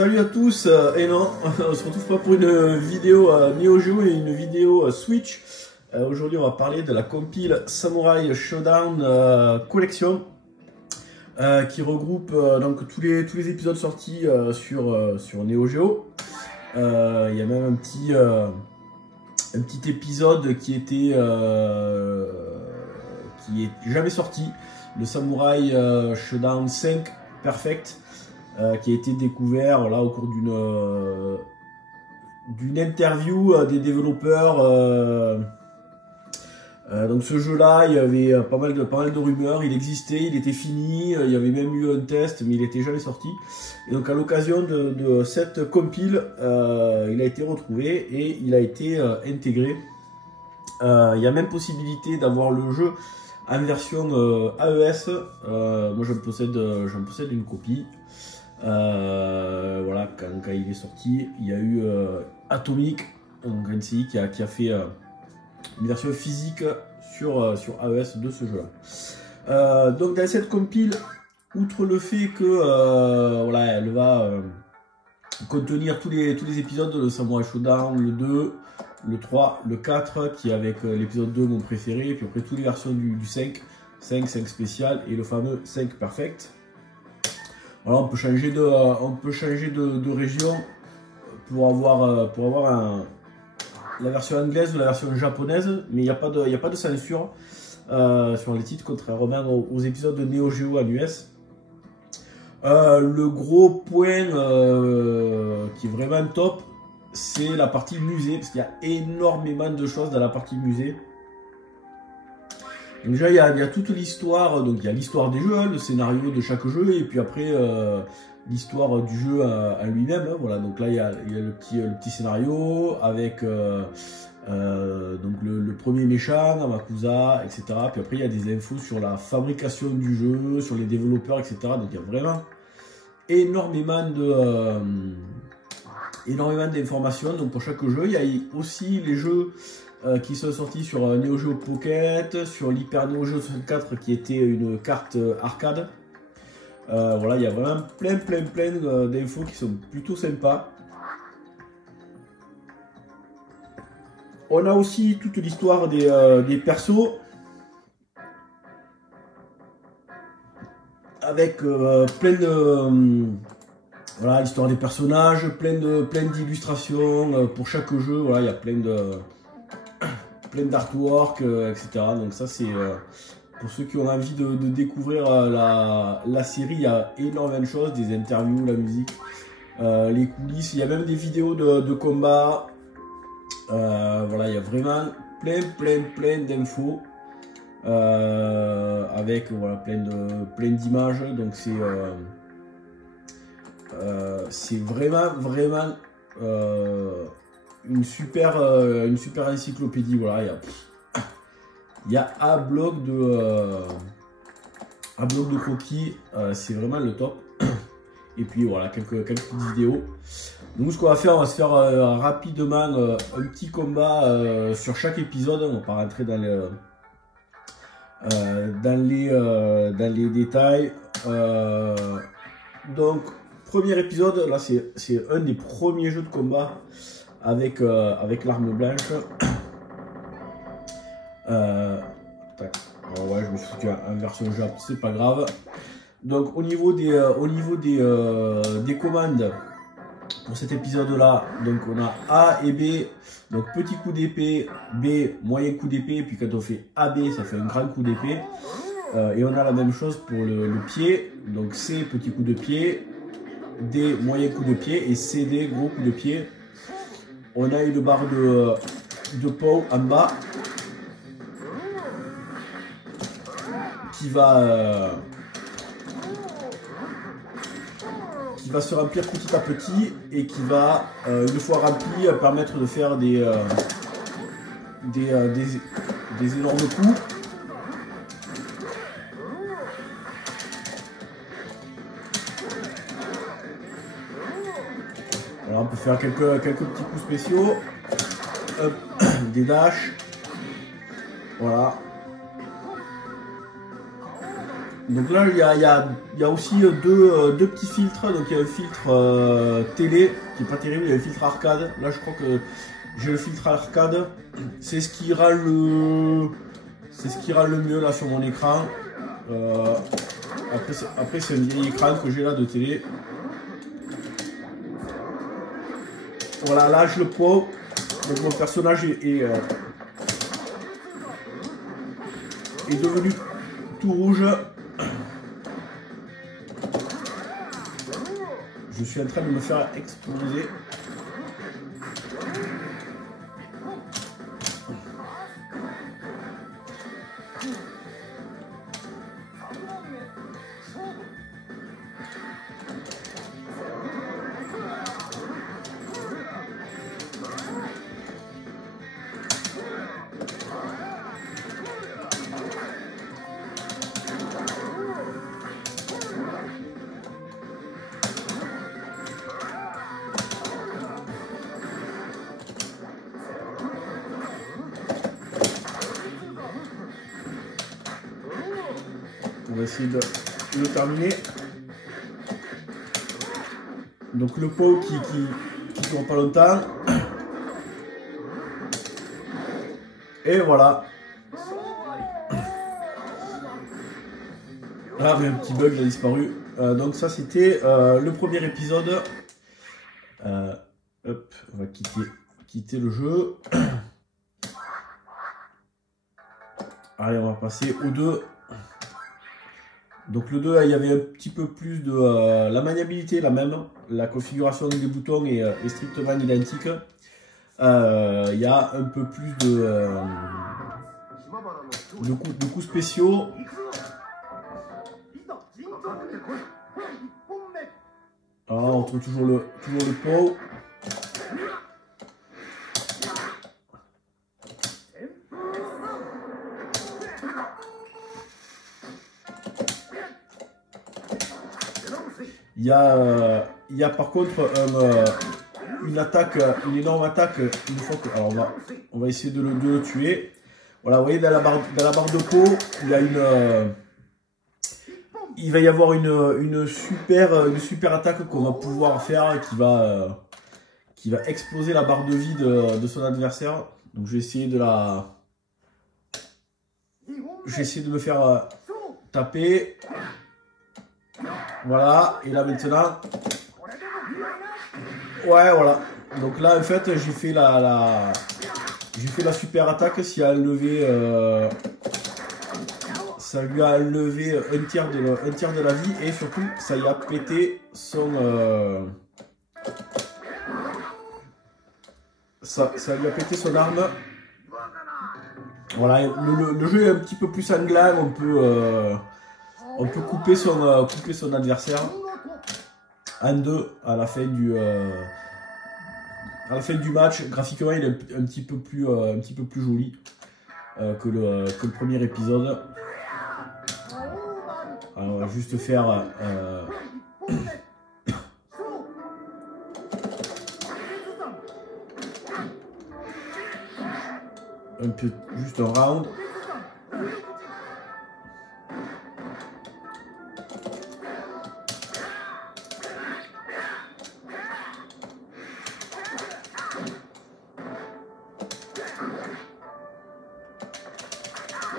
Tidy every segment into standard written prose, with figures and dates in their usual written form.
Salut à tous, et non, on se retrouve pas pour une vidéo Neo Geo et une vidéo Switch. Aujourd'hui on va parler de la compile Samurai Shodown Collection qui regroupe donc tous les épisodes sortis sur Neo Geo. Il y a même un petit épisode qui est jamais sorti, le Samurai Shodown 5 Perfect. Qui a été découvert là au cours d'une interview des développeurs. Donc ce jeu-là, il y avait pas mal de rumeurs. Il existait, il était fini. Il y avait même eu un test, mais il n'était jamais sorti. Et donc à l'occasion de cette compile, il a été retrouvé et il a été intégré. Il y a même possibilité d'avoir le jeu en version AES. Moi, j'en possède une copie. Voilà, quand il est sorti, il y a eu Atomic, donc NCI, qui a fait une version physique sur AES de ce jeu-là. Donc dans cette compile, outre le fait que voilà, elle va contenir tous les épisodes de Samurai Shodown, le 2, le 3, le 4, qui est avec l'épisode 2 mon préféré, et puis après toutes les versions du 5 spécial et le fameux 5 Perfect. Voilà, on peut changer de région pour avoir la version anglaise ou la version japonaise, mais il n'y a pas de censure sur les titres, contrairement aux épisodes de Neo Geo en US. Le gros point qui est vraiment top, c'est la partie musée, parce qu'il y a énormément de choses dans la partie musée. Donc déjà il y a toute l'histoire, donc il y a l'histoire des jeux, hein, le scénario de chaque jeu, et puis après l'histoire du jeu à lui-même. Hein, voilà, donc là il y a le petit scénario avec donc le premier méchant, Amakusa, etc. Puis après il y a des infos sur la fabrication du jeu, sur les développeurs, etc. Donc il y a vraiment énormément d'informations. Donc pour chaque jeu, il y a aussi les jeux qui sont sortis sur Neo Geo Pocket, sur l'Hyper Neo Geo 64 qui était une carte arcade. Voilà, il y a vraiment plein d'infos qui sont plutôt sympas. On a aussi toute l'histoire des persos, avec voilà, l'histoire des personnages, plein d'illustrations pour chaque jeu. Voilà, il y a plein d'artwork, etc. Donc ça c'est pour ceux qui ont envie de découvrir la série. Il y a énormément de choses, des interviews, la musique, les coulisses, il y a même des vidéos de combat. Voilà, il y a vraiment plein d'infos avec voilà, plein d'images. Donc c'est vraiment une super encyclopédie. Voilà, il y a un bloc de croquis, c'est vraiment le top. Et puis voilà, quelques petites vidéos. Donc ce qu'on va faire, on va se faire rapidement un petit combat sur chaque épisode. On va pas rentrer dans les détails. Donc premier épisode, là c'est un des premiers jeux de combat avec l'arme blanche. Alors ouais, je me suis foutu en version Jap, c'est pas grave. Donc au niveau des commandes pour cet épisode là, donc on a A et B, donc petit coup d'épée, B moyen coup d'épée, puis quand on fait AB ça fait un grand coup d'épée. Et on a la même chose pour le pied, donc C petit coup de pied, D moyen coup de pied et CD gros coup de pied. On a une barre de pow en bas qui va se remplir petit à petit et qui va, une fois rempli, permettre de faire des énormes coups. Alors on peut faire quelques petits coups spéciaux, des dashs, voilà. Donc là, il y a aussi deux petits filtres. Donc il y a un filtre télé qui est pas terrible, il y a un filtre arcade. Là, je crois que j'ai le filtre arcade. C'est ce qui rend le mieux là sur mon écran. Après c'est un vieil écran que j'ai là de télé. Voilà, là je le prends. Donc mon personnage est devenu tout rouge. Je suis en train de me faire exploser. On va essayer de le terminer. Donc le pot qui tourne pas longtemps. Et voilà. Ah, mais un petit bug, il a disparu. Donc ça c'était le premier épisode. Hop, on va quitter le jeu. Allez, on va passer au 2. Donc le 2, il y avait un petit peu plus de la maniabilité, la même. La configuration des boutons est strictement identique. Il y a un peu plus de coups spéciaux. Ah, on trouve toujours le pot. Il y a par contre une attaque, une énorme attaque. Une fois que, alors on va essayer de le tuer. Voilà, vous voyez dans la barre de peau, il va y avoir une super attaque qu'on va pouvoir faire qui va exploser la barre de vie de son adversaire. Donc je vais essayer de me faire taper. Voilà, et là maintenant, ouais, voilà. Donc là en fait j'ai fait la super attaque. Ça lui a enlevé un tiers de la vie, et surtout ça lui a pété son ça lui a pété son arme. Voilà, le jeu est un petit peu plus sanglant. On peut couper son adversaire en deux à la fin du match. Graphiquement, il est un petit peu plus joli que le premier épisode. Alors, on va juste faire juste un round.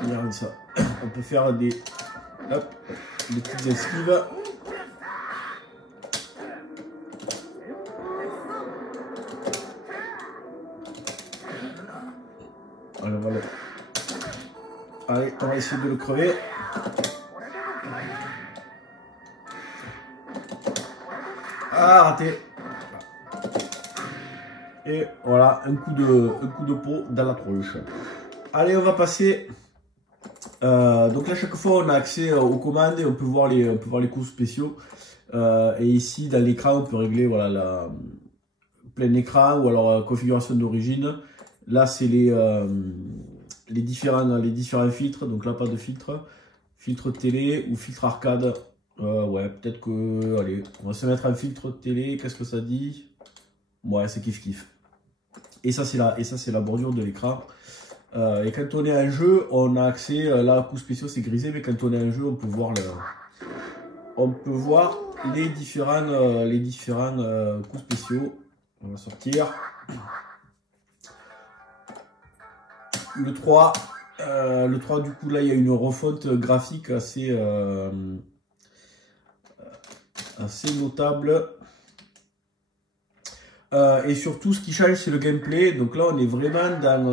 Regardez ça. On peut faire des petites esquives. Alors, voilà. Allez, on va essayer de le crever. Ah, raté. Et voilà, un coup de peau dans la tronche. Allez, on va passer. Donc là, chaque fois, on a accès aux commandes et on peut voir les coups spéciaux. Et ici, dans l'écran, on peut régler voilà plein écran ou alors configuration d'origine. Là, c'est les différents filtres. Donc là, pas de filtre. Filtre télé ou filtre arcade. Ouais, peut-être que... Allez, on va se mettre un filtre télé. Qu'est-ce que ça dit? Ouais, c'est kiff-kiff. Et ça, c'est la bordure de l'écran. Et quand on est en jeu, on a accès, là, coups spéciaux, c'est grisé, mais quand on est en jeu, on peut voir les différents coups spéciaux. On va sortir. Le 3, du coup, là, il y a une refonte graphique assez notable. Et surtout, ce qui change, c'est le gameplay. Donc là, on est vraiment dans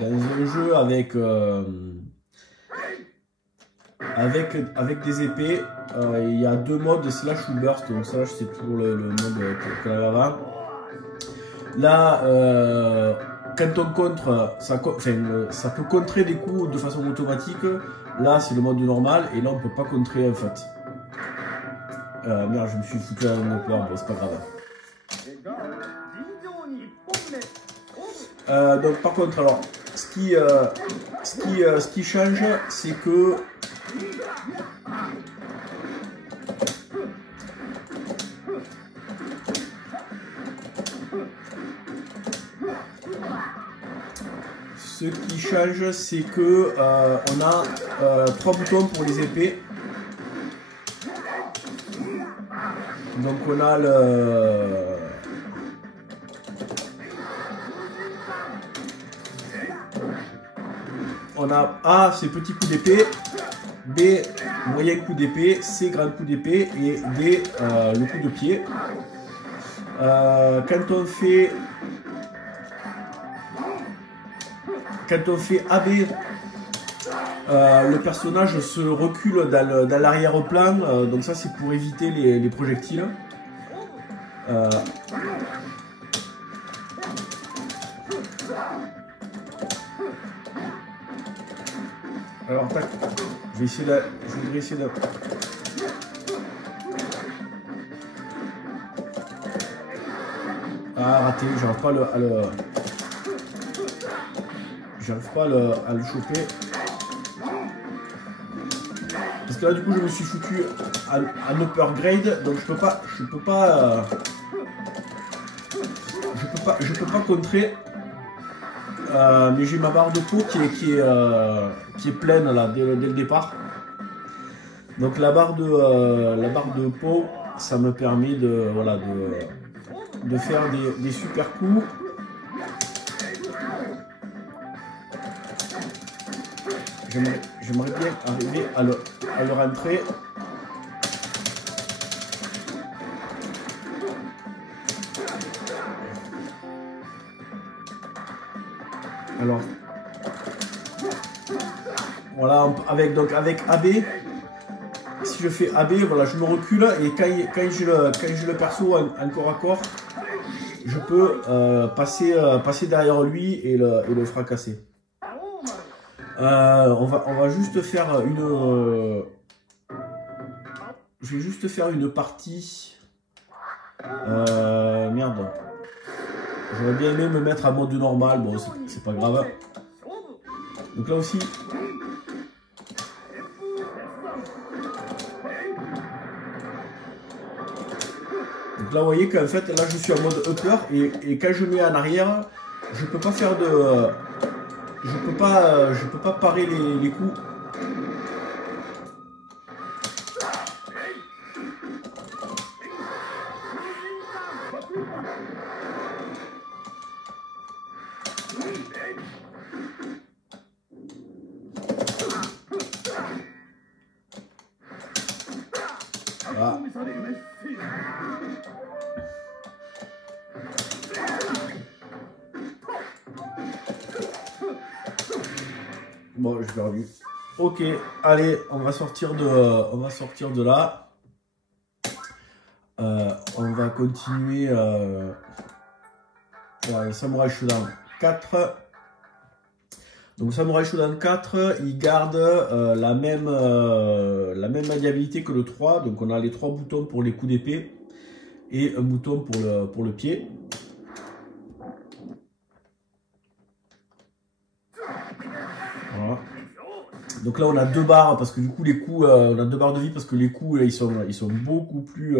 un jeu avec des épées. Il y a 2 modes, slash ou burst. Donc ça, c'est toujours le mode qu'on avait avant. Là, quand on contre, ça peut contrer des coups de façon automatique. Là, c'est le mode normal. Et là, on peut pas contrer en fait. Merde, je me suis foutu à un upper. Bon, c'est pas grave. Donc par contre, alors, ce qui change, c'est que on a 3 boutons pour les épées. Donc on a A, c'est petit coup d'épée, B, moyen coup d'épée, C, grand coup d'épée, et D, le coup de pied. Quand on fait AB, le personnage se recule dans l'arrière-plan, donc ça c'est pour éviter les projectiles. Alors tac, je voudrais essayer de... Ah raté, j'arrive pas à le choper. Parce que là du coup je me suis foutu en upgrade, donc je peux pas contrer. Mais j'ai ma barre de peau qui est pleine là dès le départ. Donc la barre de peau, ça me permet de faire des super coups. J'aimerais bien arriver à le rentrer. Alors voilà, avec AB, si je fais AB, voilà, je me recule et quand j'ai le perso en corps à corps, je peux passer derrière lui et le fracasser. On va juste faire une... je vais juste faire une partie... merde. J'aurais bien aimé me mettre à mode normal, bon c'est pas grave. Donc là aussi... Donc là vous voyez qu'en fait là je suis en mode upper et quand je mets en arrière, je peux pas faire de... Je peux pas parer les coups. Voilà. Bon, j'ai perdu. Ok, allez, on va sortir de là. On va continuer Samurai Shodown 4. Donc Samurai Shodown 4, il garde la même maniabilité que le 3. Donc on a les 3 boutons pour les coups d'épée et un bouton pour le pied. Voilà. Donc là on a 2 barres parce que du coup les coups, on a 2 barres de vie parce que les coups ils sont beaucoup plus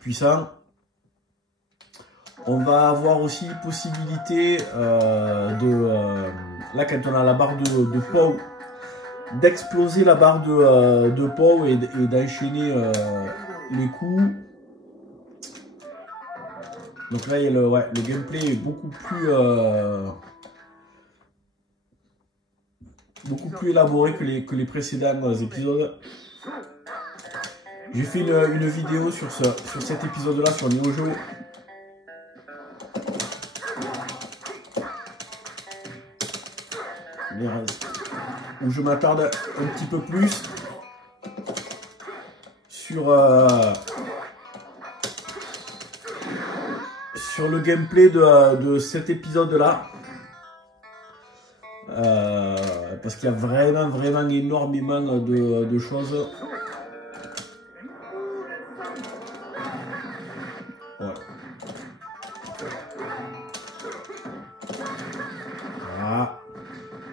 puissants. On va avoir aussi possibilité là quand on a la barre de POW, d'exploser la barre de POW et d'enchaîner les coups. Donc là, il y a le gameplay est beaucoup plus élaboré que les précédents épisodes. J'ai fait une vidéo sur cet épisode-là sur Neo Geo. Où je m'attarde un petit peu plus sur le gameplay de cet épisode-là. Parce qu'il y a vraiment énormément de choses. Voilà. Voilà.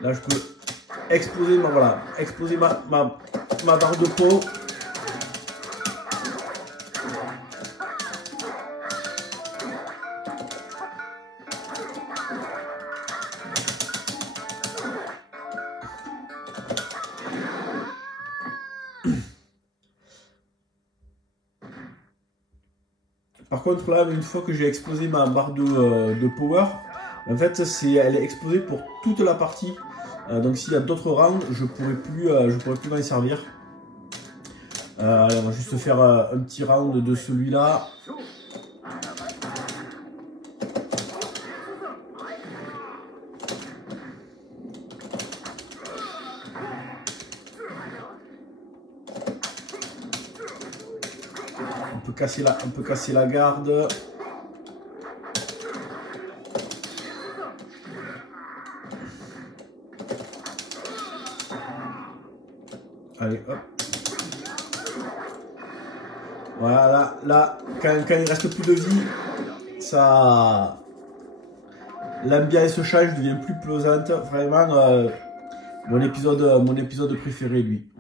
Là, je peux exploser ma barre de peau. Par contre là, une fois que j'ai explosé ma barre de power, en fait elle est explosée pour toute la partie. Donc s'il y a d'autres rounds, je pourrais plus m'en servir. Allez, on va juste faire un petit round de celui-là. On peut casser la garde. Allez, hop. Voilà, là, quand il reste plus de vie, l'ambiance change, devient plus pesante. Vraiment, mon épisode préféré, lui.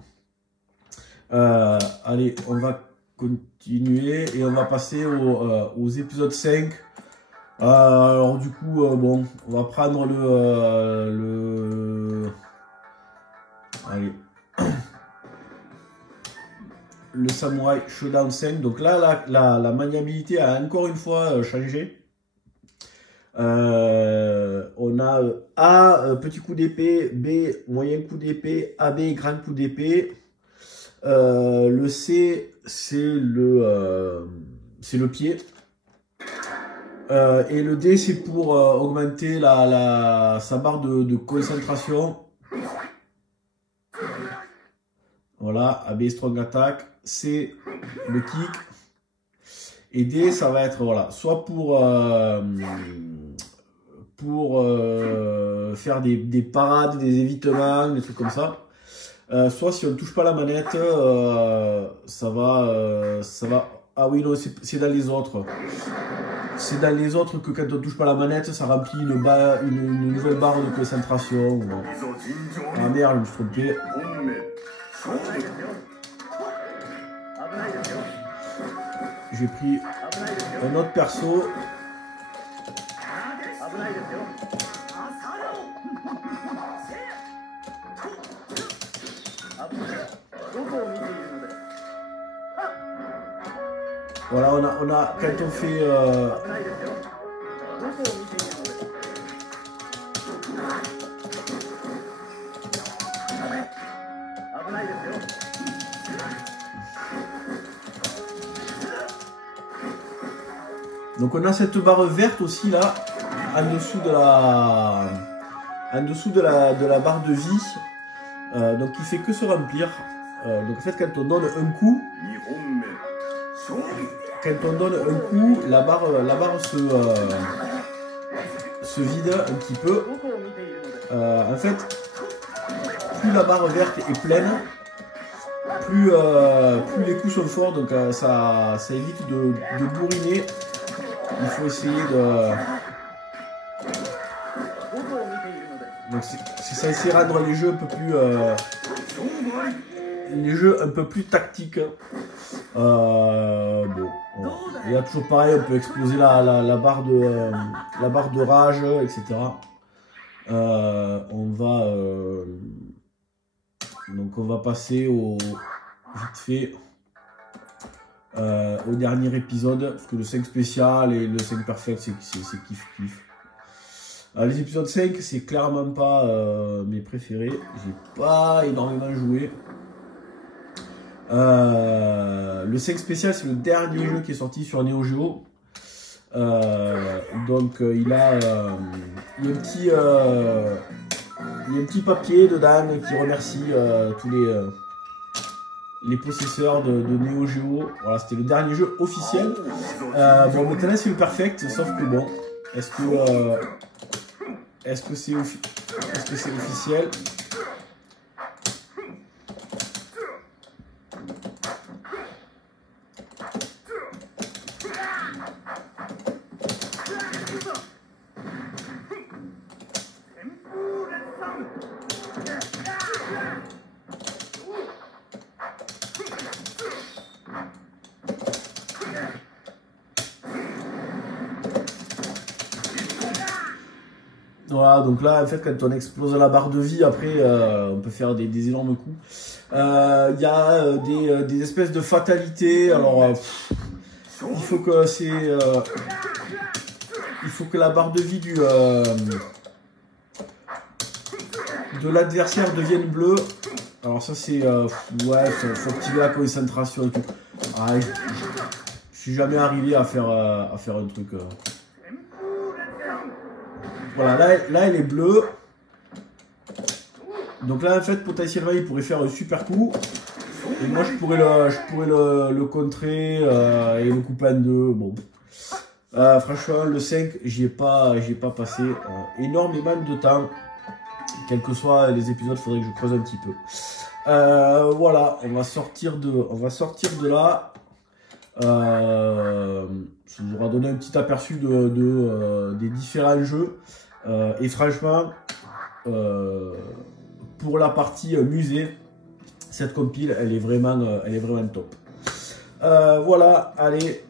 Allez, on va continuer et on va passer aux épisodes 5. Alors du coup, bon, on va prendre le Samurai Showdown 5. Donc là, la maniabilité a encore une fois changé. On a A, petit coup d'épée, B, moyen coup d'épée, AB, grand coup d'épée. Le C, c'est le pied. Et le D, c'est pour augmenter sa barre de concentration. Voilà, AB, strong attack. C, le kick. Et D, ça va être, voilà, soit pour faire des parades, des évitements, des trucs comme ça. Soit si on ne touche pas la manette, ça va. Ah oui, non, c'est dans les autres. C'est dans les autres que quand on ne touche pas la manette, ça remplit une nouvelle barre de concentration. Ah merde, je me suis trompé. J'ai pris un autre perso. Voilà, on a quand on fait donc on a cette barre verte aussi là, en dessous de la barre de vie, donc qui fait que se remplir. Donc en fait quand on donne un coup, la barre se vide un petit peu. En fait, plus la barre verte est pleine, plus les coups sont forts, donc ça évite de bourriner. Il faut essayer de... Donc c'est censé rendre les jeux un peu plus tactiques. Bon, Et là, toujours pareil, on peut exploser la barre de rage, etc. Donc on va passer vite fait au dernier épisode, parce que le 5 spécial et le 5 perfect, c'est kiff. Les épisodes 5, c'est clairement pas mes préférés. J'ai pas énormément joué. Le 5 spécial, c'est le dernier jeu qui est sorti sur Neo Geo. Donc il y a un petit papier dedans qui remercie tous les possesseurs de Neo Geo. Voilà, c'était le dernier jeu officiel. Bon, maintenant c'est le perfect, sauf que bon, est-ce que c'est officiel? Voilà, donc là, en fait, quand on explose la barre de vie, après, on peut faire des énormes coups. Il y a des espèces de fatalités. Alors, il faut que la barre de vie de l'adversaire devienne bleue. Alors ça, c'est... ouais, faut activer la concentration et tout. Ah, je suis jamais arrivé à faire un truc... Voilà, là elle est bleue. Donc là en fait potentiellement il pourrait faire un super coup. Et moi je pourrais le contrer et le couper en deux. Bon. Franchement le 5 j'y ai pas passé énormément de temps. Quels que soient les épisodes, il faudrait que je creuse un petit peu. Voilà, on va sortir de là. Ça nous aura donné un petit aperçu des différents jeux. Et franchement, pour la partie musée, cette compile, elle est vraiment top. Voilà, allez,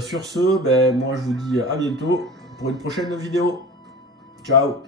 sur ce, ben, moi je vous dis à bientôt pour une prochaine vidéo. Ciao!